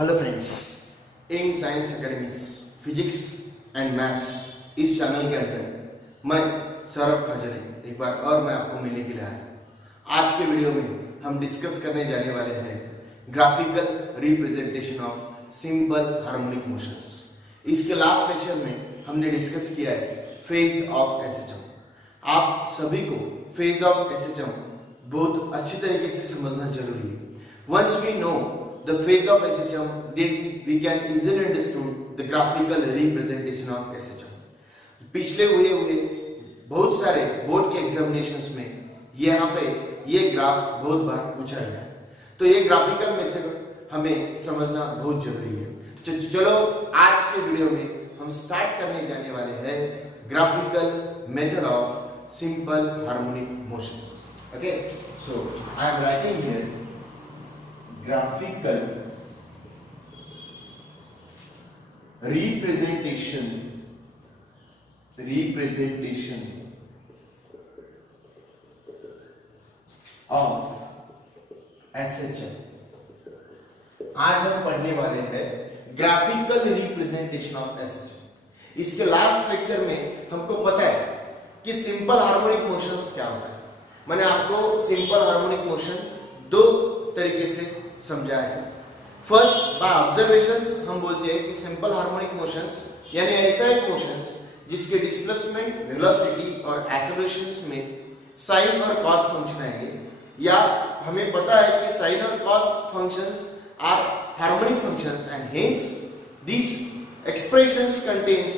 Hello friends, M science academics physics and maths इस channel के अंदर मैं सौरभ खजरे एक बार और मैं आपको मिलने के लिए आया। आज के वीडियो में हम डिस्कस करने जाने वाले हैं graphical representation of simple harmonic motions. इसके लास्ट लेक्चर में हमने डिस्कस किया है फेज ऑफ एसएचएम। आप सभी को फेज ऑफ एसएचएम बहुत अच्छी तरीके से समझना जरूरी है। Once we know the phase of SHM, then we can easily understand the graphical representation of SHM. पिछले हुए बहुत सारे बोर्ड के एग्जामिनेशंस में यहाँ पे ये ग्राफ बहुत बार पूछा गया है, तो ये ग्राफिकल मेथड हमें समझना बहुत जरूरी है। चलो आज के वीडियो में हम स्टार्ट करने जाने वाले हैं graphical method of simple harmonic motions. Okay, so I am writing here graphical representation of SHM। आज हम पढ़ने वाले हैं ग्राफिकल रिप्रेजेंटेशन ऑफ SHM। इसके लास्ट लेक्चर में हमको पता है कि सिंपल हार्मोनिक मोशंस क्या होता है। मैंने आपको सिंपल हार्मोनिक मोशन दो तरीके से समझाया है। फर्स्ट, बाय ऑब्जर्वेशंस हम बोलते हैं कि सिंपल हार्मोनिक मोशंस यानी ऐसा एक मोशंस जिसके डिस्प्लेसमेंट, वेलोसिटी और एक्सेलरेशंस में साइन और कॉस फंक्शन आएंगे, या हमें पता है कि साइन और cos functions are harmonic functions and hence these expressions contains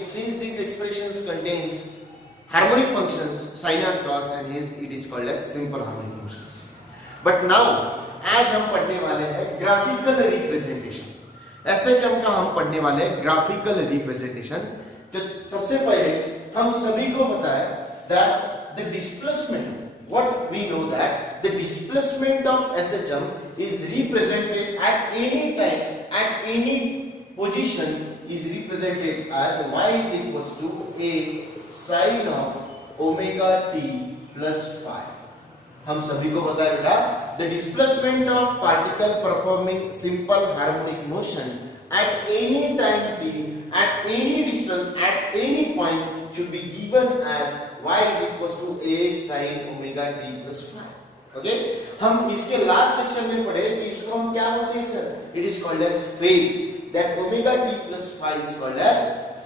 harmonic functions sin and cos, and hence it is called as simple harmonic motions. But now आज हम पढ़ने वाले हैं ग्राफिकल रिप्रेजेंटेशन। एसएचएम का हम पढ़ने वाले हैं ग्राफिकल रिप्रेजेंटेशन। तो सबसे पहले हम सभी को पता है that the displacement, what we know that the displacement of SHM is represented at any time, at any position is represented as y is equals to a sin of omega t plus phi। हम सभी को पता है बेटा, the displacement of particle performing simple harmonic motion at any time t, at any distance, at any point should be given as y is equals to a sin omega t plus phi। Okay, हम इसके last lecture में पढ़े कि इसको हम क्या बोलते हैं sir? It is called as phase, that omega t plus phi is called as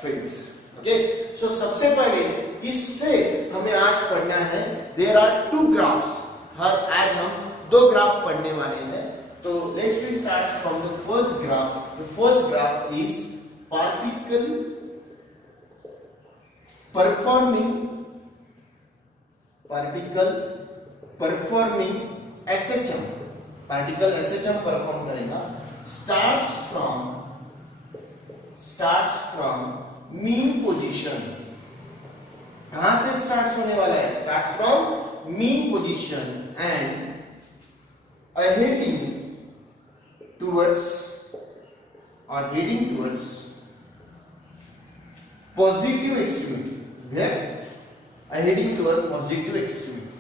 phase। Okay, so सबसे पहले इससे हमें आज पढ़ना है देयर आर टू ग्राफ्स। आज हम दो ग्राफ पढ़ने वाले हैं। तो let's we start from the first graph. The first graph is particle performing SHM. Particle SHM perform करेगा स्टार्ट्स फ्रॉम मीन पोजीशन। कहां से स्टार्ट होने वाला है? Starts from mean position and heading towards positive extremity, where heading toward positive extremity।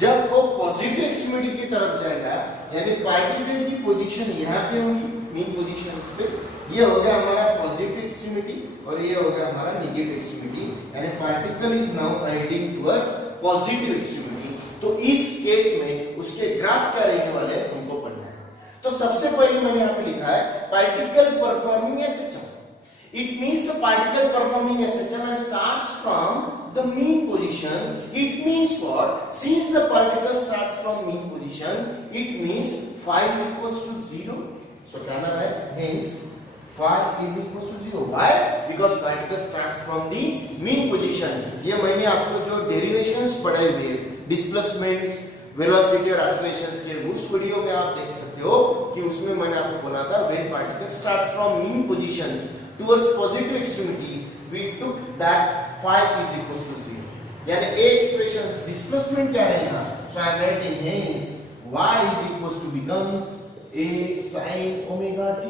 जब वो positive extremity की तरफ जाएगा, यानी पार्टिकल की पोजीशन यहाँ पे होगी मीन पोजीशन पे, ये हो गया हमारा पॉजिटिव एक्सट्रीमिटी और ये हो गया हमारा नेगेटिव एक्सट्रीमिटी, यानी particle is now heading towards positive extremity. तो इस केस में उसके ग्राफ क्या रहने वाले हैं हमको पढ़ना है। तो सबसे पहले मैंने यहाँ पे लिखा है particle performing SHM. It means the particle performing SHM starts from the mean position। it means what? Since the particle starts from mean position, it means phi is equals to 0। so कहना है hence phi is equals to 0। why? because particle starts from the mean position। ये मैंने आपको जो derivations पढ़ाए हुए displacement, velocity और एक्सेलरेशंस के उस वीडियो में आप देख सकते हो कि उसमें मैंने आपको बोला था when particle starts from mean positions towards positive extremity, we took that phi is equals to 0। यानी a expressions displacement क्या रहेगा? so I am writing hence y is equals to becomes a sin omega t।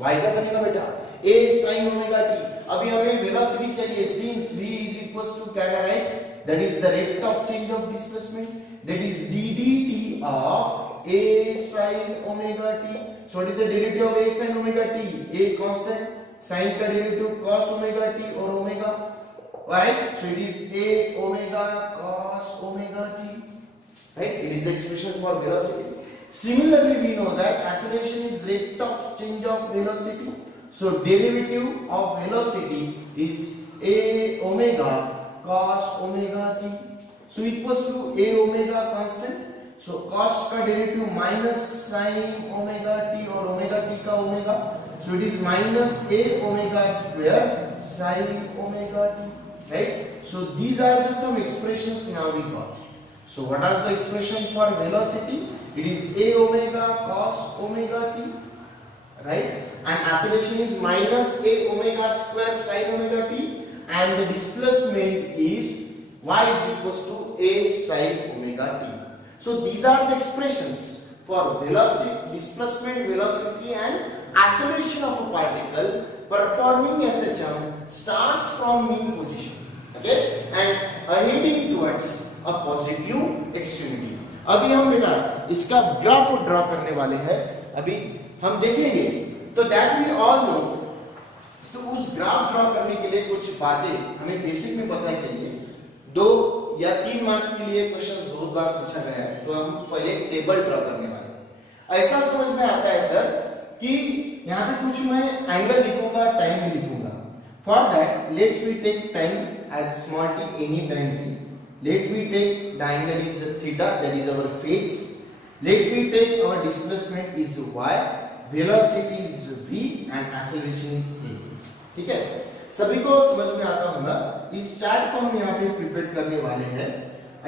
y क्या बनेगा बेटा? a sin omega t। अभी हमें velocity चाहिए, since v is equals to क्या है, right? that is the rate of change of displacement, that is ddT of a sin omega t. So what is the derivative of a sin omega t? A constant, sin का derivative cos omega t or omega, right? So it is a omega cos omega t, right? It is the expression for velocity. Similarly, we know that acceleration is rate of change of velocity. So derivative of velocity is a omega cos omega t. So equals to a omega constant. So cos का derivative minus sin omega t or omega t का omega. So it is minus a omega square sin omega t, right? So these are the some expressions now we got. So what are the expression for velocity? It is a omega cos omega t, right? And acceleration is minus a omega square sin omega t, and the displacement is y is equals to a sin omega t. So these are the expressions for velocity, displacement, velocity, and acceleration of a particle performing SHM starts from mean position, okay, and heading towards a positive extremity. अभी हम बेटा इसका graph draw करने वाले हैं, अभी हम देखेंगे. तो दैट वी ऑल नो. तो उस ग्राफ ड्रॉ करने के लिए कुछ बातें हमें बेसिक में पता चाहिए. 2 या 3 मार्क्स के लिए क्वेश्चंस बहुत बार पूछा गया है, तो हम पहले एक टेबल ड्रॉ करने वाले हैं. ऐसा समझ में आता है सर कि यहाँ पे कुछ मैं एंगल लिखूंगा, टाइम भी लिखूंगा. For that let's we take time as small T, any time T. Let we take the angle is theta, that is our phase. Let we take our displacement is y, velocity is v, and acceleration is a. ठीक है, सभी को समझ में आता होगा. इस chart को हम यहाँ पे प्रिपेयर करने वाले हैं.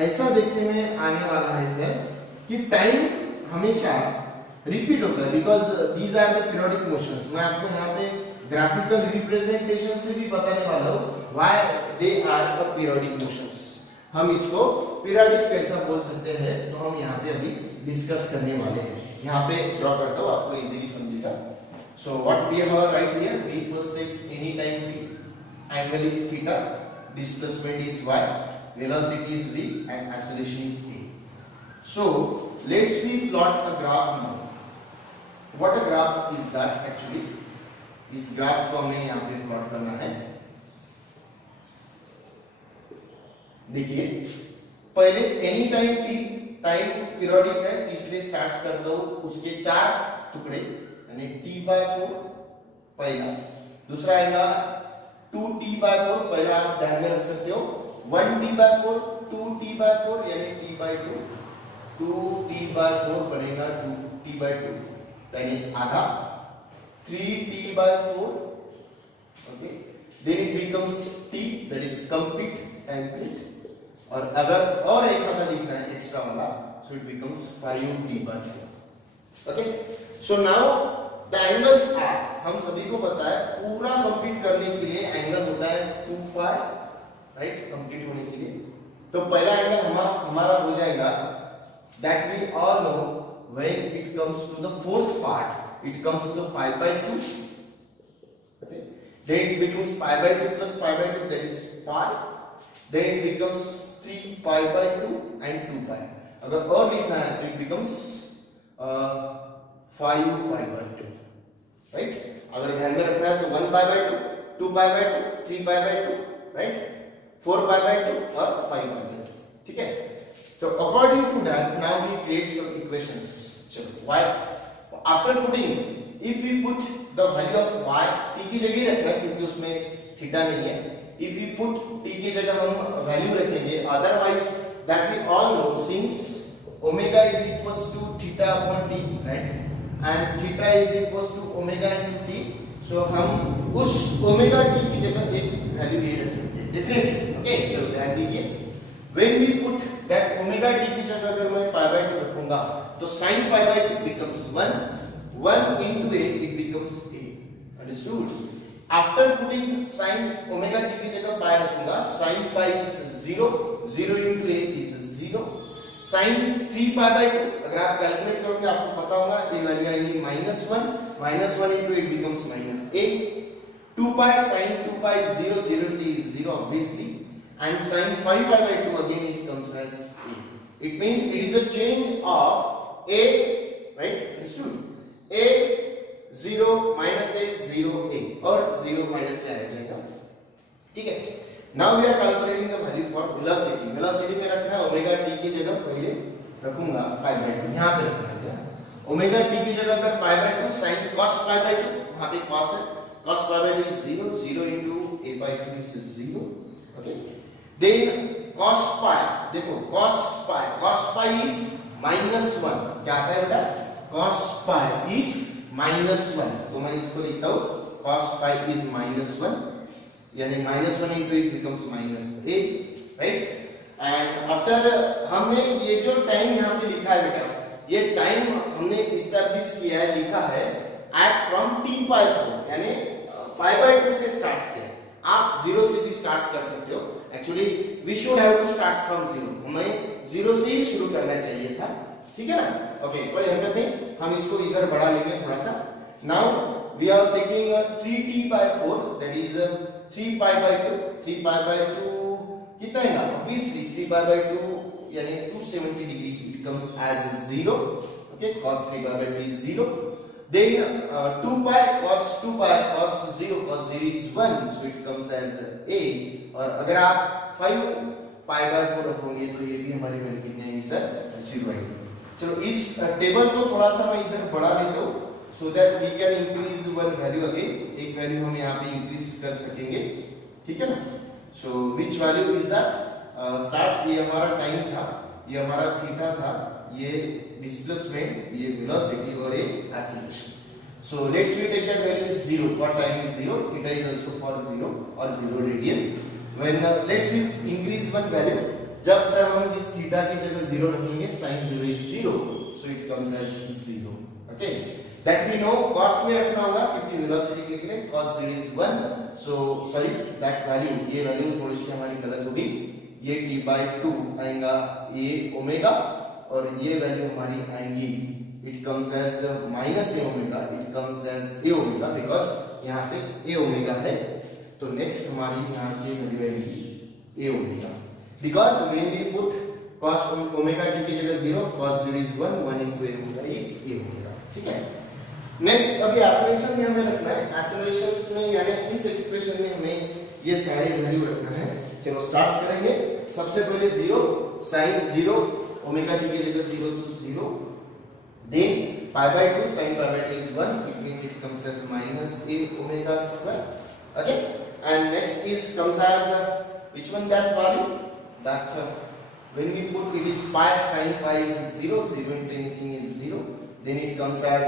ऐसा देखने में आने वाला है सर कि टाइम हमेशा रिपीट होता है, because these are the periodic motions. मैं आपको यहाँ पे ग्राफिकल रिप्रेजेंटेशन से भी बताने वाला हूँ why they are the periodic motions. हम इसको पीरियोडिक कैसा बोल सकते हैं, तो हम यहाँ पे अभी डिस्कस करने वाले हैं. यहाँ पे ड्रॉ करता हूँ, आपको इजीली समझेगा. So what we have write here, we first takes any time t, angle is theta, displacement is y, velocity is v, and acceleration is a. So let's we plot a graph now. What a graph is that actually? इस graph को हमें यहाँ पे plot करना है. देखिए पहले any time T, time periodic है इसलिए स्टार्ट कर दो. उसके 4 टुकड़े यानी t/4 पहला. दूसरा आएगा 2t/4, पहला आप ध्यान में रख सकते हो. 1t/4, 2t/4 यानी t/2, 2t/4 बनेगा 2t/2 यानी आधा. 3t/4, okay, then it becomes t, that is complete time period. और अगर और एक आधा लिखना है एक्स्ट्रा वाला, so it becomes 5t/4. okay, so now the angles are, हम सभी को पता है पूरा कंप्लीट करने के लिए एंगल होता है 2 पाई, राइट, कंप्लीट होने के लिए. तो पहला एंगल हमारा हो जाएगा, that we all know when it comes to the fourth part it comes to pi/2. okay, then it becomes pi/2 plus pi/2, that is pi. then it becomes 3 pi/2 and 2 pi. अगर और लिखना है तो it becomes 5 pi/2, right? अगर ध्यान में रखना है तो 1 pi/2, 2 pi/2, 3 pi/2, right? 4 pi/2 और 5 pi/2. ठीक है, तो according to that now we create some equations. चलो y, after putting, if we put the value of y, t की जगह रखना है क्योंकि उसमें थीटा नहीं है. If we put t की जगह हम वैल्यू रखेंगे, otherwise that we all know since omega is equals to theta upon t, right, and theta is equals to omega into t, so हम उस omega t की जगह एक वैल्यू ये रख सकते हैं definitely. okay, चलो ध्यान दीजिए, when we put that omega t की जगह अगर मैं pi/2 रखूंगा तो sin pi/2 becomes 1 into a, it becomes a. understood? After putting sin omega t की जगह pi रखूंगा, sin pi is 0, 0 into a is 0. sin 3 pi/2 अगर आप कैलकुलेट करोगे आपको पता होगा ये वैल्यू आएगी -1 into it becomes -a. 2 pi sin 2 pi is 0, 0 into a is 0 obviously, and sin 5 pi/2 again it comes as a. It means it is a change of a, right? Understood? a 0 minus a 0 a और 0 minus a आ जाएगा, ठीक है। Now we are calculating the value for velocity. Velocity में रखना है omega T की जगह पहले रखूंगा पाई बाय 2, यहां पे रखना है ओमेगा टी की जगह पर pi by 2 sin cos pi by 2, वहां पे cos है, cos pi by 2 is 0, 0 into a by 2 is 0, okay. Then cos pi, देखो cos pi इज -1, क्या है बेटा? cos pi इज -1, तो मैं इसको लिखता हूं cos pi इज -1, यानी -1 into it becomes -a, right? And after हमने ये जो टाइम यहाँ पे लिखा है बेटा, ये टाइम हमने इस्टेब्लिश किया है, लिखा है एट फ्रॉम t by 4, यानी पाई बाय 2 से स्टार्ट किया। आप 0 से भी स्टार्ट कर सकते हो, actually we should have to start from 0, हमें 0 से ही शुरू करना चाहिए था, ठीक है ना? ओके, कोई हरकत नहीं, हम इसको इधर बढ़ा लेंगे थोड़ा सा। Now we are taking 3t by 4, दैट इज 3 pi by 2, 3 pi by 2 कितना है ना? ऑब्वियसली 3 pi by 2 यानी 270 डिग्री, it comes as 0, okay. cos 3 pi by 2 is 0, then 2 pi cos 2 pi cos 0 is 1, so it comes as a, और अगर आप 5 pi by 4 रखोगे तो ये भी हमारी वैल्यू कितनी आएगी सर? 0 आएगी। चलो इस टेबल को थोड़ा सा मैं इधर बढ़ा देता हूँ, so that we can increase one value again, एक वैल्यू हम यहाँ पे इंक्रीज कर सकेंगे, ठीक है ना? so which value is that? Stars, ये हमारा टाइम था, ये हमारा थीटा था, ये डिस्प्लेसमेंट, ये वेलोसिटी और ये acceleration. so let's we take that value is 0 for time is 0, theta is also for 0 or 0 radian। when let's we increase one value, जब सर हम इस थीटा की जगह 0 रखेंगे, sin 0 is 0, so it comes as 0, okay। that we know cos में रखना होगा क्योंकि वेलोसिटी के लिए cos 0 is 1, so sorry that value, ये वैल्यू थोड़ी सी हमारी गलत होगी, ये t by 2 आएगा a ओमेगा और ये वैल्यू हमारी आएगी, it comes as minus a omega, it comes as a omega because यहाँ पे a ओमेगा है, तो नेक्स्ट हमारी यहाँ की वैल्यू आएगी a omega, because when we put cos omega t की जगह 0, cos 0 is 1, 1 into a omega is a omega, ठीक है। नेक्स्ट अभी एक्सेलरेशन में हमें रखना है, एक्सेलरेशन में यानी इस एक्सप्रेशन में हमें ये सारे वैल्यू रखना है। चलो स्टार्ट करेंगे, सबसे पहले 0 sin 0 ओमेगा टी की जगह 0 तो 0, then pi by 2 sin pi by 2 is 1, it means it comes as minus a omega square, okay। and next is comes as which one? that value that when we put it is pi sin pi is 0, 0 into anything is 0, then it comes as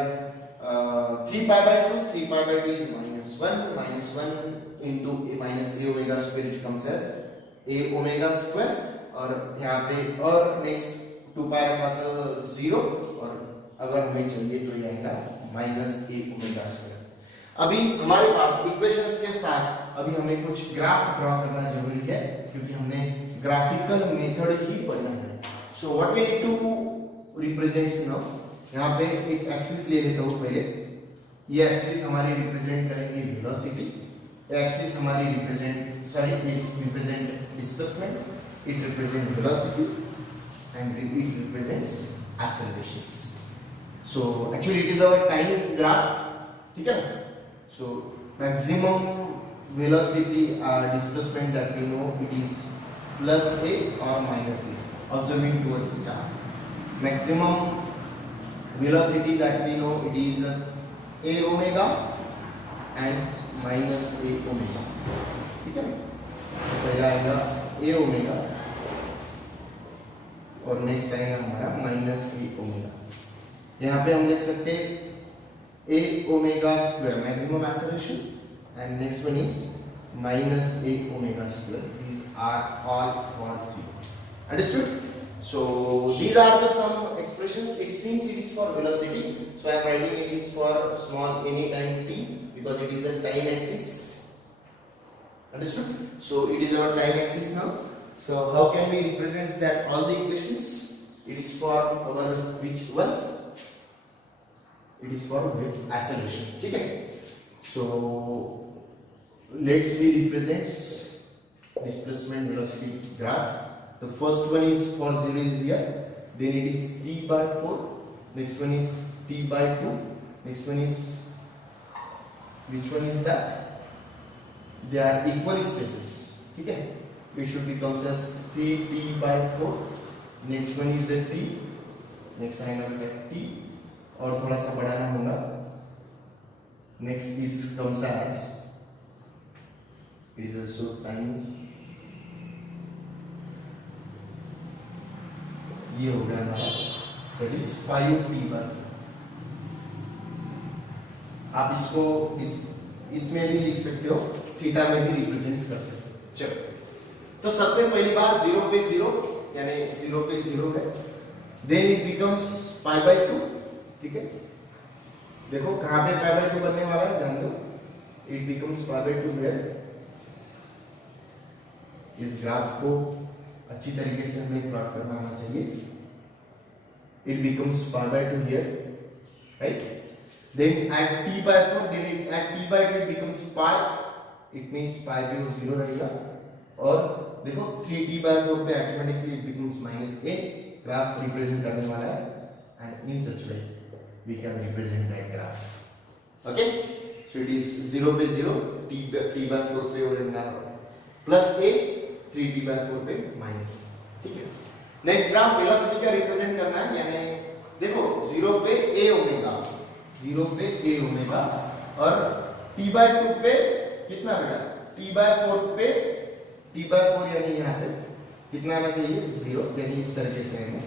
3 pi by 2, 3 pi by 2 is minus 1 into a minus a omega square, it comes as a omega square, और यहाँ पे और next 2 pi रखा तो 0, और अगर हमें चाहिए तो ये आएगा minus a omega square। अभी हमारे पास इक्वेशंस के साथ अभी हमें कुछ ग्राफ ड्रॉ करना जरूरी है क्योंकि हमने ग्राफिकल मेथड ही पढ़ना है। So what we need to represent now, यहाँ पे एक एक्सिस ले लेता हूँ पहले, ये एक्सिस हमारी रिप्रेजेंट करेंगे वेलोसिटी, एक्सिस हमारी represent displacement, it represent velocity and it represents accelerations. So actually it is our time graph, ठीक है। So maximum velocity displacement that we know it is plus a और minus a, observing towards star. Maximum velocity that we know it is a omega and minus a omega, ठीक है। तो पहला आएगा a omega और next आएगा हमारा minus a omega। यहाँ पे हम देख सकते हैं a omega square maximum acceleration and next one is minus a omega square, these are all for c, understood। So these are the some expressions, it since it is for velocity, so I am writing it is for small any time t because it is a time axis, understood। So it is our time axis now, so how can we represent that all the equations? It is for our which one? It is for acceleration, ठीक है। So let's we represent displacement velocity graph। The first one is for 0 is here, then it is t by 4, next one is t by 2, next one is, which one is that? They are equal spaces, ठीक है? It should become as 3t by 4, next one is the t, next sign of that t, और थोड़ा सा बढ़ाना होगा, next is comes as, it is also time, ये हो गया हमारा, that is 5t by 4. आप इसको इसमें भी लिख सकते हो, थीटा में भी रिप्रेजेंट कर सकते हो. चलो, तो सबसे पहली बार 0 पे 0 यानी 0 पे 0 है, then it becomes pi by 2, ठीक है? देखो कहां पे पाई बाय 2 बनने वाला है, ध्यान दो, it becomes pi by 2 here. इस ग्राफ को अच्छी तरीके से हमें प्लॉट करना आना चाहिए. It becomes pi by 2 here, right? Then at t by 4, then it at t by 2 it becomes pi. It means pi भी 0 रहेगा. और देखो 3t by 4 पे automatically it becomes minus a. Graph represent करने वाला है, and in such way we can represent that graph. Okay? So it is 0 पे 0, t by 4 पे हो जाएगा plus a, 3t by 4 पे minus a. ठीक है? नेक्स्ट ग्राफ वेलोसिटी का रिप्रेजेंट करना है, यानी देखो 0 पे a ओमेगा, 0 पे a ओमेगा, और t by 2 पे कितना बेटा, t by 4 पे, t by 4 यानी यहाँ पे कितना आना चाहिए, 0, यानी इस तरीके से है.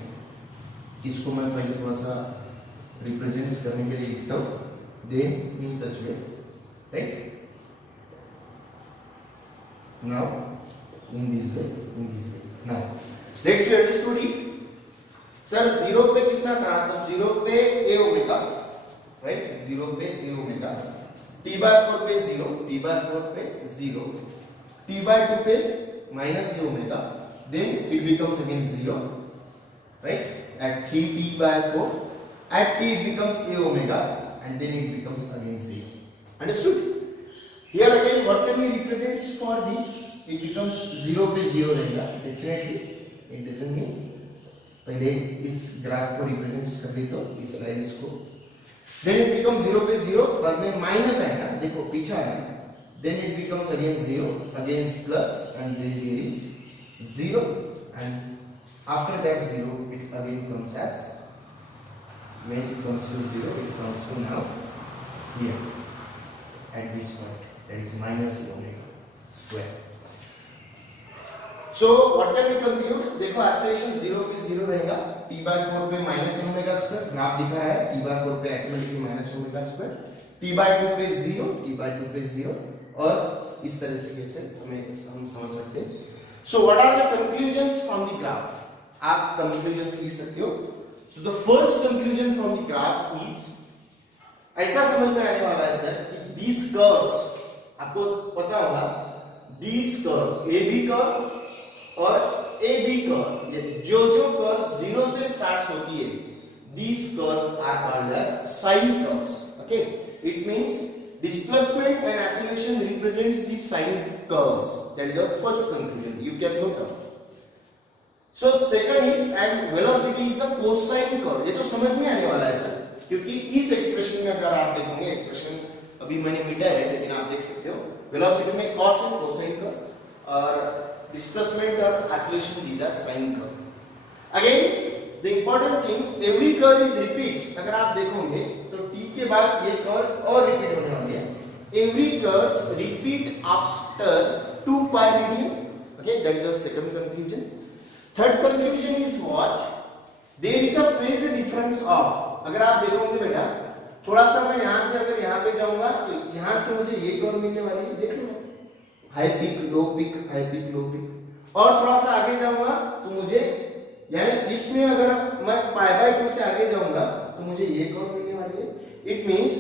इसको मैं पहले थोड़ा सा रिप्रेजेंट करने के लिए लिखता हूँ, then in such way, right? Now in this way, now let's we understood it. Sir 0 पे कितना था, तो 0 पे a ओमेगा, राइट? 0 पे a ओमेगा, t by 4 पे 0, t by 4 पे 0, t by 2 पे minus a omega, then it becomes again 0, right? At 3t by 4, at t it becomes a omega, and then it becomes again 0. Understood? Here again, what can we represent for this? It becomes 0 पे 0 रहेगा, definitely. It doesn't mean पहले इस graph को represent कर ली, तो इस lines को, then it becomes 0 पे 0, बाद में माइनस आएगा, देखो पीछा है, then it becomes again 0, again plus, and then there is 0, and after that 0 it again comes as, when it comes to 0 it comes to now here at this point, that is minus omega square. So what can we conclude? देखो acceleration 0 पे 0 रहेगा, t by 4 पे minus omega square, graph दिखा रहा है, t by 4 पे automatically minus omega square, t by 2 पे 0, t by 2 पे 0, और इस तरह से कैसे हम समझ सकते हैं. So what are the conclusions from the graph? आप conclusions लिख सकते हो. So the first conclusion from the graph is, ऐसा समझ में आने वाला है सर कि these curves, आपको पता होगा these curves, AB curve और AB curve, ये जो कर्व 0 से स्टार्ट होती है, these curves are called as sine curves. Okay, it means displacement and acceleration represents the sine curves. That is your first conclusion. You can note down. So second is, and velocity is the cosine curve. ये तो समझ में आने वाला है sir, क्योंकि इस expression में अगर आप देखोगे, एक्सप्रेशन अभी मैंने मीटर है लेकिन आप देख सकते हो वेलोसिटी में cos and cosine curve, और displacement or acceleration, these are sine curve. Again the important thing, every curve is repeats. अगर आप देखोगे तो t के बाद ये कर्व और रिपीट होने वाली है. Every curves repeat after 2 pi radian. Okay, that is our second conclusion. Third conclusion is what? There is a phase difference of, अगर आप देखोगे बेटा, थोड़ा सा मैं यहाँ से अगर यहाँ पे जाऊंगा तो यहाँ से मुझे ये कर्व मिलने वाली है, देख लो, हाई पिक लो पिक, हाई पिक लो पिक, और थोड़ा सा आगे जाऊंगा तो मुझे, यानी इसमें अगर मैं पाई बाय 2 से आगे जाऊंगा तो मुझे ये कर्व मिलने वाली है. इट मींस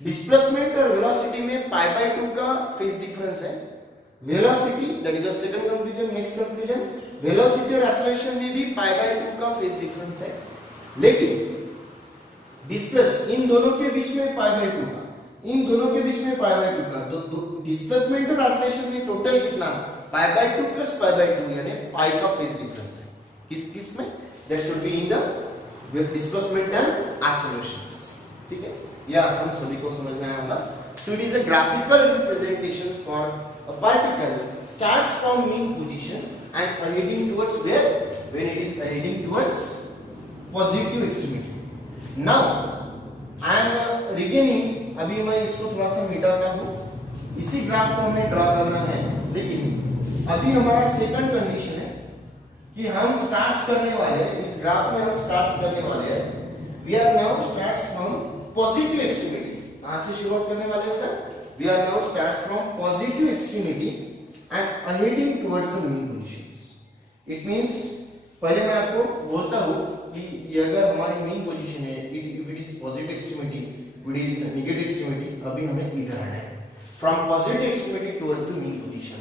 डिस्प्लेसमेंट और वेलोसिटी में पाई बाय 2 का फेज डिफरेंस है. Velocity, that is the second conclusion. Next conclusion, velocity और एक्सेलरेशन में भी पाई बाय 2 का फेज डिफरेंस है, लेकिन डिस्प्लेस इन दोनों के बीच में पाई बाय 2 का, इन दोनों के बीच में पाई बाय 2 का, तो डिस्प्लेसमेंट और एक्सेलरेशन में टोटल कितना, पाई बाय 2 प्लस पाई बाय 2, यानी पाई का फेज डिफरेंस है. किस में? That should be in the with displacement and accelerations. ठीक है, यह हम सभी को समझना है होगा. So it is a graphical representation for a particle starts from mean position and heading towards where? When it is heading towards positive extremity. Now I am regaining, अभी मैं इसको थोड़ा सा मिटाता हूँ. इसी ग्राफ को हमें ड्रॉ करना है, लेकिन अभी हमारा सेकंड कंडीशन है कि हम स्टार्ट करने वाले हैं, इस ग्राफ में हम स्टार्ट करने वाले हैं. We are now start from positive extremity. कहां से शुरुआत करने वाले होता है? We are now start from positive extremity and heading towards the mean positions. It means पहले मैं आपको बोलता हूं कि ये अगर हमारी मीन पोजीशन है, if it is positive extremity, it is negative extremity, अभी हमें इधर आना है from positive extremity towards the mean position.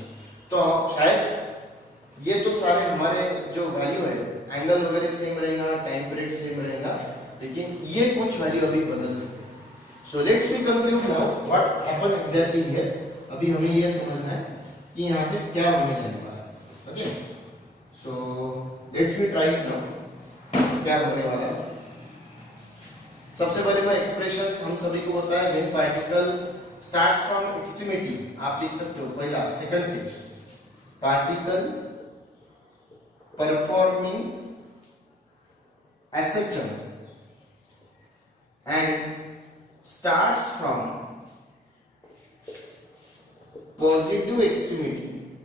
तो शायद ये तो सारे हमारे जो वैल्यू है, एंगल वगैरह सेम रहेगा, टाइम पीरियड सेम रहेगा, लेकिन ये कुछ वैल्यू अभी बदल सकते हैं. So let's we conclude now what happen exactly here. अभी हमें ये समझना है कि यहाँ पे क्या होने जाने वाला है. Okay, so let's we try it now. क्या होने वाला है? सबसे पहले मैं एक्सप्रेशंस हम सभी को पता है, when particle starts from extremity, आप लिख सकते हो पहला second case, particle performing ascension and starts from positive extremity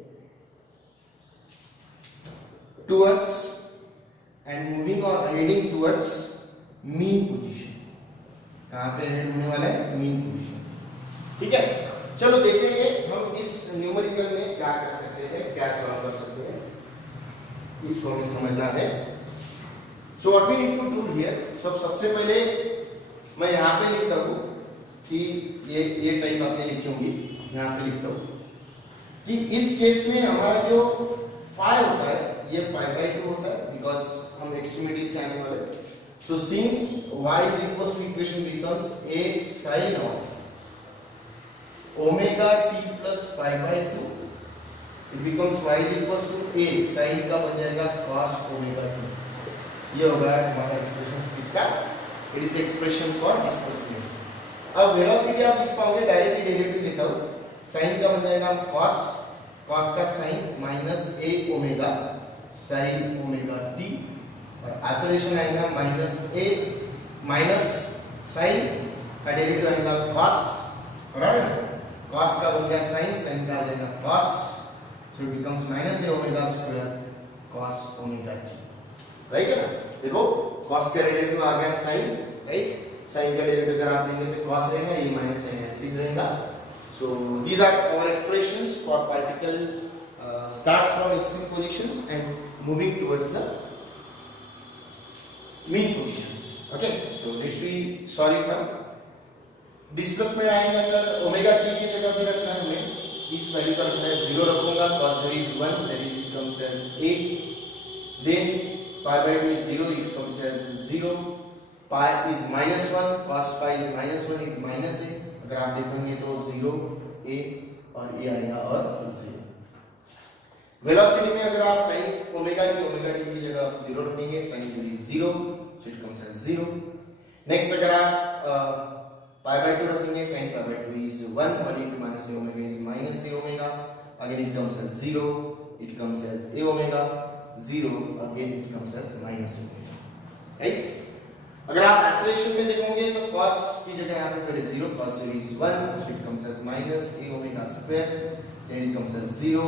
towards and moving or heading towards mean position. कहां पे हेड होने वाला है? mean position. ठीक है, चलो देखेंगे हम इस न्यूमेरिकल में क्या कर सकते हैं, क्या सॉल्व कर सकते हैं, इसको हमें समझना है. So what we need to do here, सबसे पहले मैं यहाँ पे लिखता हूँ कि ये टाइप आपने लिखी होंगी, यहाँ पे लिखता हूँ कि इस केस में हमारा जो फाई होता है ये π/2 होता है, बिकॉज हम एक्सट्रीमिटी से आने वाले. So since y is equals to equation becomes a sin of omega t plus π/2, it becomes y is equals to a sin का बन जाएगा cos omega t. ये होगा हमारा एक्सप्रेशन किसका? It is expression for displacement. अब velocity आप लिख पाओगे, डायरेक्टली डेरिवेटिव लेता हूं, sin का बन जाएगा cos का sin minus a omega sin omega t, और एक्सेलरेशन आएगा माइनस a माइनस sin का डेरिवेटिव आएगा cos, बराबर. cos का बन गया sin का आ जाएगा cos, so it becomes minus a omega square cos omega t. Right है ना? देखो cos का डेरिवेटिव आ गया sin, राइट? sin का डेरिवेटिव अगर आप लेंगे तो cos रहेगा, ये माइनस sin है, रहेगा. So these are our expressions for particle starts from extreme positions and moving towards the mean positions. Okay, so let's we solve it now. Displacement आएगा सर ओमेगा t की जगह पे रखना है हमें, इस वैल्यू पर रखना है 0 रखूंगा, cos 0 is 1, that is becomes as a. then π/2 is 0, it comes as 0. pi is -1, cos pi is -1, it minus a. अगर आप देखेंगे तो 0 a और a आएगा और 0. वेलोसिटी में अगर आप sin ओमेगा t की जगह 0 रखेंगे, sin 0 is 0, so it comes as 0. Next अगर आप π/2 रखेंगे, sin π/2 is 1 into minus a omega is minus a omega, again it comes as 0, it comes as a omega 0, again it comes as minus omega, right? अगर आप acceleration में देखोगे तो cos की जगह यहाँ पे पहले 0, cos 0 is 1, so it comes as minus a omega square, then it comes as 0,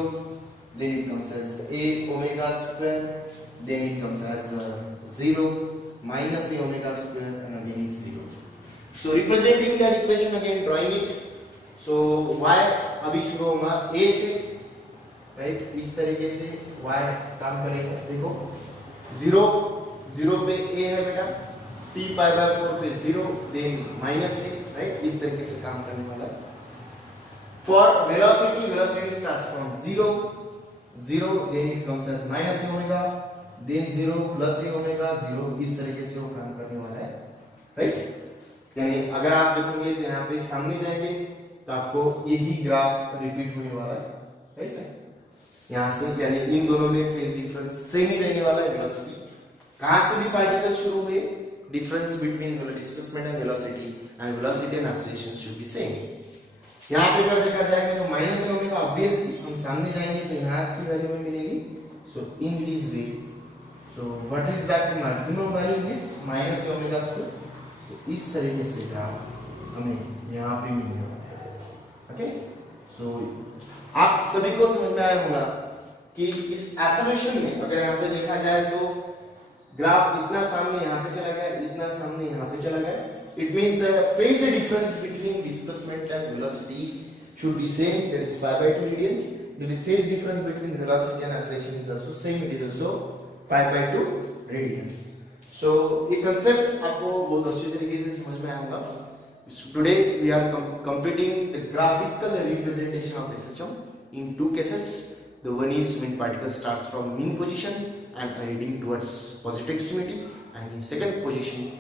then it comes as a omega square, then it comes as 0 minus a omega square, and again is 0. So representing that equation, again drawing it. So y अभी शुरू होगा a से, right? इस तरीके से y काम करेगा. देखो 0 पे a है बेटा, t π/4 पे 0, then minus a, राइट? इस तरीके से काम करने वाला है. For velocity starts from 0, then it comes as minus a omega, then 0 plus a omega 0, इस तरीके से वो काम करने वाला है, राइट? यानी अगर आप देखोगे तो यहाँ पे सामने जाएंगे तो आपको यही ग्राफ रिपीट होने वाला है, राइट? यहाँ से यानी इन दोनों में फेज डिफरेंस सेम ही रहने वाला है. वेलोसिटी कहाँ से भी पार्टिकल शुरू हुए difference between displacement and velocity and acceleration should be same. यहाँ पे अगर देखा जाएगा तो माइनस ओमेगा ऑब्वियसली हम सामने जाएंगे तो यहाँ की वैल्यू में मिलेगी. So in this way, so what is that maximum value is minus omega square. So इस तरीके से ग्राफ हमें यहाँ पे मिलने वाला है. ओके, सो आप सभी को समझ में आया होगा कि इस एक्सेलरेशन में अगर यहाँ पे देखा जाए तो ग्राफ इतना सामने यहाँ पे चला गया, इतना सामने यहाँ पे चला गया. It means the phase difference between displacement and velocity should be same. That is pi by 2 radian. The phase difference between velocity and acceleration is also same. It is also pi by 2 radian. So ये concept आपको बहुत अच्छे तरीके से समझ में आएगा. Today we are computing the graphical representation of SHM in two cases. The one is when particle starts from mean position and heading towards positive extremity, and in second position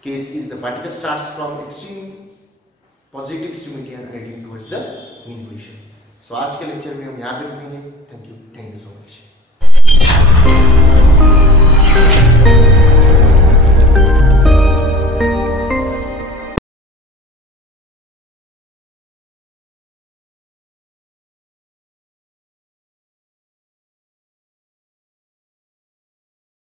case is the particle starts from extreme positive extremity and heading towards the mean position. So आज के lecture में हम यहाँ पे रुकेंगे. Thank you so much.